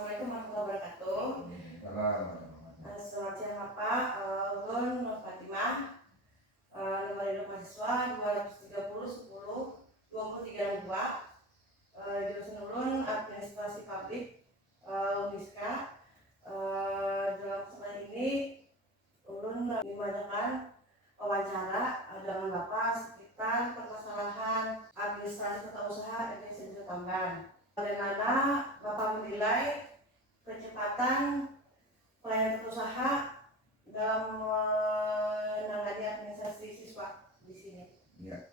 Assalamualaikum warahmatullahi wabarakatuh. Selamat siang Bapak, Ulun Nur Fatimah, nomor induk mahasiswa 230 10 23 2, jurusan Ulun Administrasi Publik, Uniska. Dalam kesempatan ini Ulun mengadakan wawancara dengan Bapak sekitar permasalahan administrasi tata usaha Indonesia Tambahan. Bagaimana Bapak menilai kecepatan pelayanan usaha dalam menangani administrasi siswa di sini? Ya,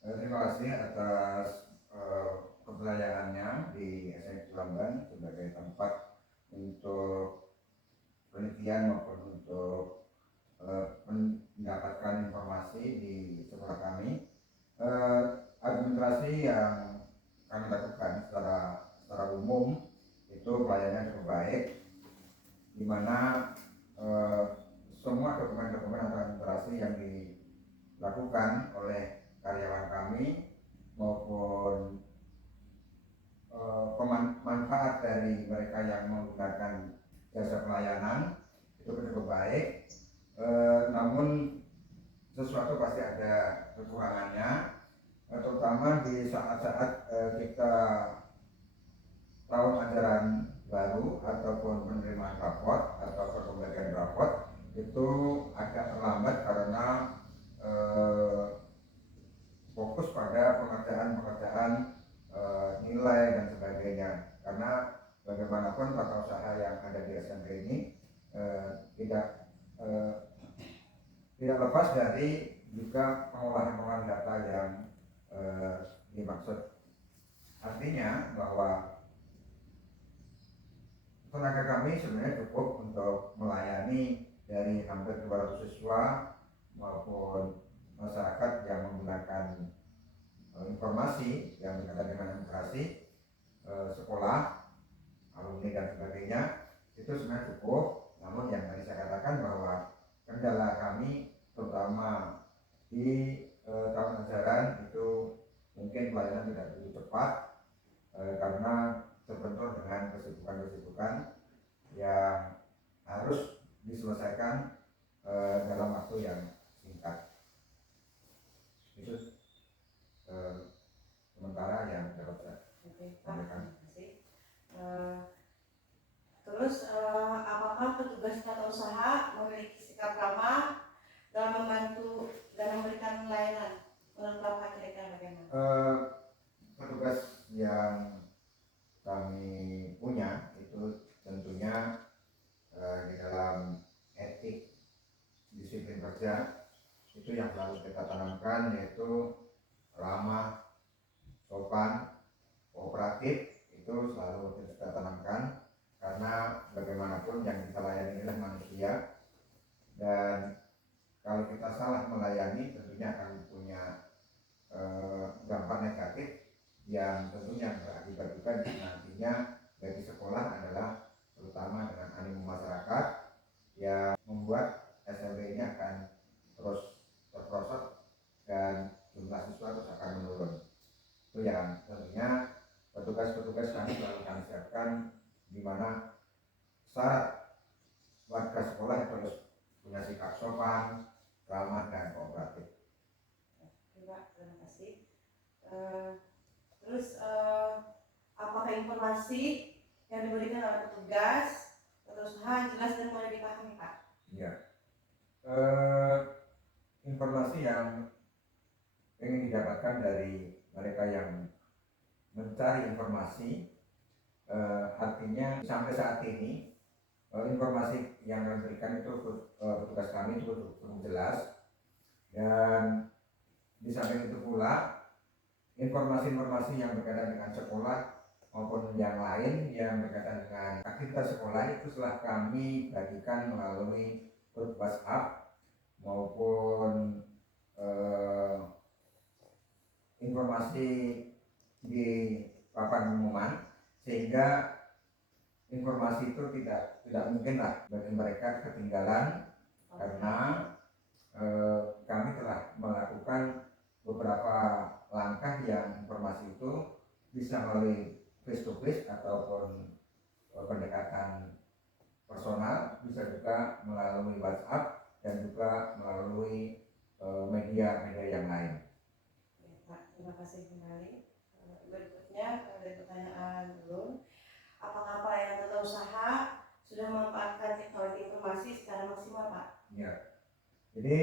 terima kasih atas pelayanannya di SMK Lamban sebagai tempat untuk penelitian maupun untuk mendapatkan informasi di sekolah kami. Administrasi yang kami lakukan secara umum itu pelayanan cukup baik, di mana semua dokumen-dokumen atau administrasi yang dilakukan oleh karyawan kami maupun manfaat dari mereka yang menggunakan jasa pelayanan itu cukup baik. Namun sesuatu pasti ada kekurangannya, terutama di saat-saat kita tahun ajaran baru ataupun penerimaan raport atau pembagian raport itu agak terlambat karena fokus pada pengerjaan nilai dan sebagainya. Karena bagaimanapun tata usaha yang ada di SMK ini tidak lepas dari juga pengolahan data yang dimaksud. Artinya bahwa tenaga kami sebenarnya cukup untuk melayani dari hampir 200 siswa maupun masyarakat yang menggunakan informasi yang berkaitan dengan administrasi sekolah, alumni dan sebagainya. Itu sebenarnya cukup. Namun yang tadi saya katakan bahwa kendala kami terutama di tahun ajaran itu mungkin pelayanan tidak begitu cepat karena terbentur dengan kesibukan yang harus diselesaikan dalam waktu yang singkat. Itu sementara yang dapat saya sampaikan. Terus apakah petugas tata usaha memiliki sikap ramah dalam membantu dan memberikan layanan? Menurut Bapak kira-kira bagaimana? Petugas yang kami punya itu tentunya di dalam etik disiplin kerja itu yang selalu kita tanamkan, yaitu ramah, sopan, kooperatif. Itu selalu kita tanamkan karena bagaimanapun yang kita layani adalah manusia, dan kalau kita salah melayani tentunya akan punya dampak negatif yang tentunya berakibat juga nantinya bagi sekolah adalah terutama dengan animo masyarakat yang membuat SMK ini akan terus terprosot dan jumlah siswa terus akan menurun. Itu yang tentunya petugas-petugas kami selalu kami siapkan, di mana syarat warga sekolah terus punya sikap sopan, ramah dan kooperatif. Terima kasih. Terus apakah informasi yang diberikan oleh petugas tata usaha jelas dan mudah dipahami, Pak? Ya, informasi yang ingin didapatkan dari mereka yang mencari informasi, artinya sampai saat ini informasi yang kami berikan itu petugas kami itu cukup jelas, dan di samping itu pula informasi-informasi yang berkaitan dengan sekolah maupun yang lain yang berkaitan dengan aktivitas sekolah itu telah kami bagikan melalui grup WhatsApp maupun informasi di papan pengumuman, sehingga informasi itu tidak mungkinlah bagi mereka ketinggalan. Karena kami telah melakukan beberapa langkah yang informasi itu bisa melalui face to face ataupun pendekatan pendekatan personal, bisa juga melalui WhatsApp dan juga melalui media-media yang lain. Ya, Pak, terima kasih kembali. Berikutnya ada pertanyaan dulu. Apakah pelayanan tata usaha sudah memanfaatkan teknologi informasi secara maksimal, Pak? Ya, jadi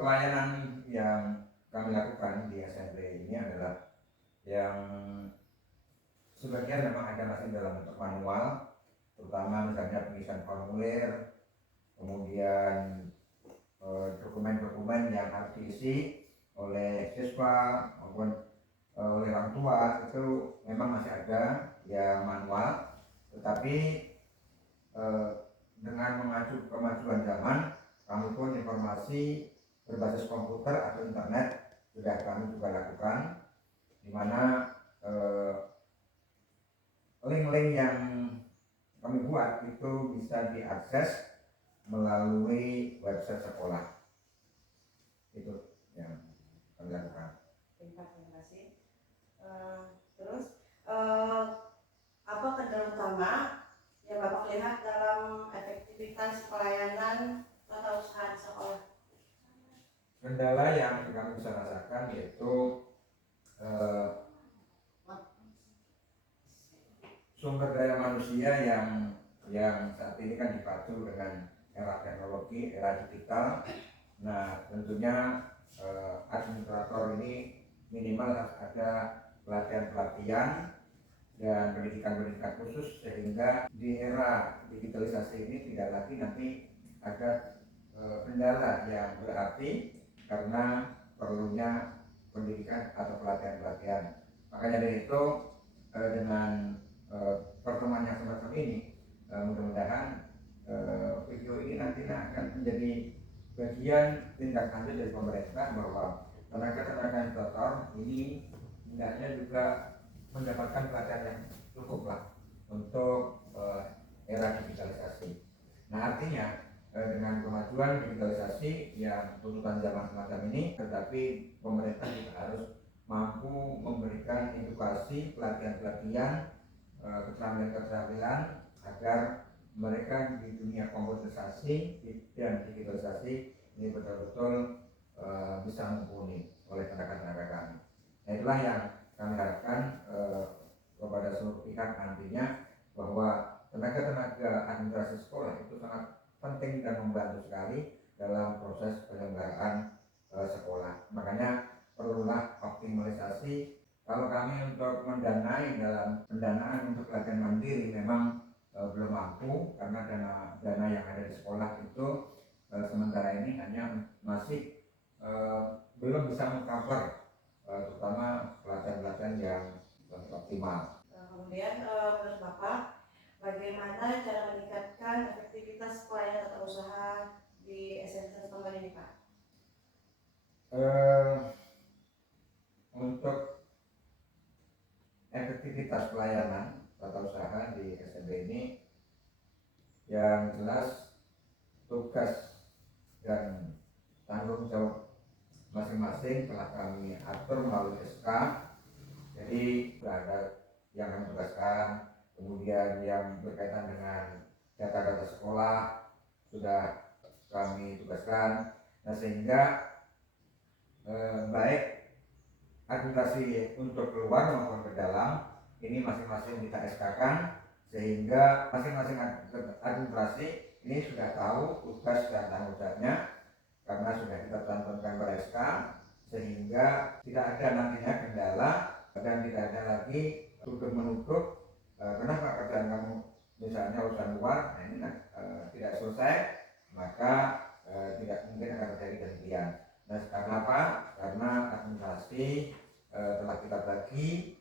pelayanan yang kami lakukan di SMP ini adalah yang sebagian memang ada masih dalam bentuk manual, terutama misalnya pengisian formulir, kemudian dokumen-dokumen yang harus diisi oleh siswa maupun oleh orang tua, itu memang masih ada yang manual, tetapi dengan mengacu kemajuan zaman, kami pun informasi berbasis komputer atau internet sudah kami juga lakukan, di mana link-link yang kami buat itu bisa diakses melalui website sekolah. Itu yang kami lakukan. Terima kasih. Terus apa kendala utama yang Bapak lihat dalam efektivitas pelayanan tata usaha di sekolah? Kendala yang kami bisa rasakan yaitu sumber daya manusia yang saat ini kan dipacu dengan era teknologi, era digital. Nah, tentunya administrator ini minimal harus ada pelatihan-pelatihan dan pendidikan-pendidikan khusus, sehingga di era digitalisasi ini tidak lagi nanti ada kendala yang berarti karena perlunya pendidikan atau pelatihan-pelatihan. Makanya dari itu dengan pertemuan yang semacam ini, mudah-mudahan video ini nantinya akan menjadi bagian tindak lanjut dari pemerintah bahwa tenaga-tenaga instruktur ini hendaknya juga mendapatkan pelatihan yang cukup lah untuk era digitalisasi. Nah, artinya dengan kemajuan digitalisasi yang tuntutan zaman semacam ini, tetapi pemerintah juga harus mampu memberikan edukasi, pelatihan-pelatihan, keterampilan-keterampilan agar mereka di dunia komputerisasi dan digitalisasi ini betul-betul bisa mumpuni oleh tenaga-tenaga kami. Nah, itulah yang kami harapkan kepada seluruh pihak nantinya, bahwa tenaga-tenaga administrasi sekolah itu sangat penting dan membantu sekali dalam proses penyelenggaraan sekolah. Makanya perlulah optimalisasi. Kalau kami untuk mendanai dalam pendanaan untuk pelatihan mandiri memang belum mampu, karena dana yang ada di sekolah itu sementara ini hanya masih belum bisa mengcover terutama pelatihan-pelatihan yang optimal. Kemudian menurut Bapak, bagaimana cara meningkatkan efektivitas pelayanan tata usaha di SMP Setempat ini, Pak? Untuk efektivitas pelayanan tata usaha di SMP ini, yang jelas tugas dan tanggung jawab masing-masing telah kami atur melalui SK. Jadi sudah ada yang kami tugaskan, kemudian yang berkaitan dengan data-data sekolah sudah kami tugaskan. Nah, sehingga baik administrasi untuk keluar maupun ke dalam ini masing-masing kita SK-kan, sehingga masing-masing administrasi ini sudah tahu tugas dan tanggung jawabnya karena sudah kita cantumkan pada SK, sehingga tidak ada nantinya kendala dan tidak ada lagi tuduh menuduh kenapa kerjaan kamu misalnya urusan luar, nah ini tidak selesai, maka tidak mungkin akan terjadi demikian. Nah, karena apa? Karena administrasi telah kita bagi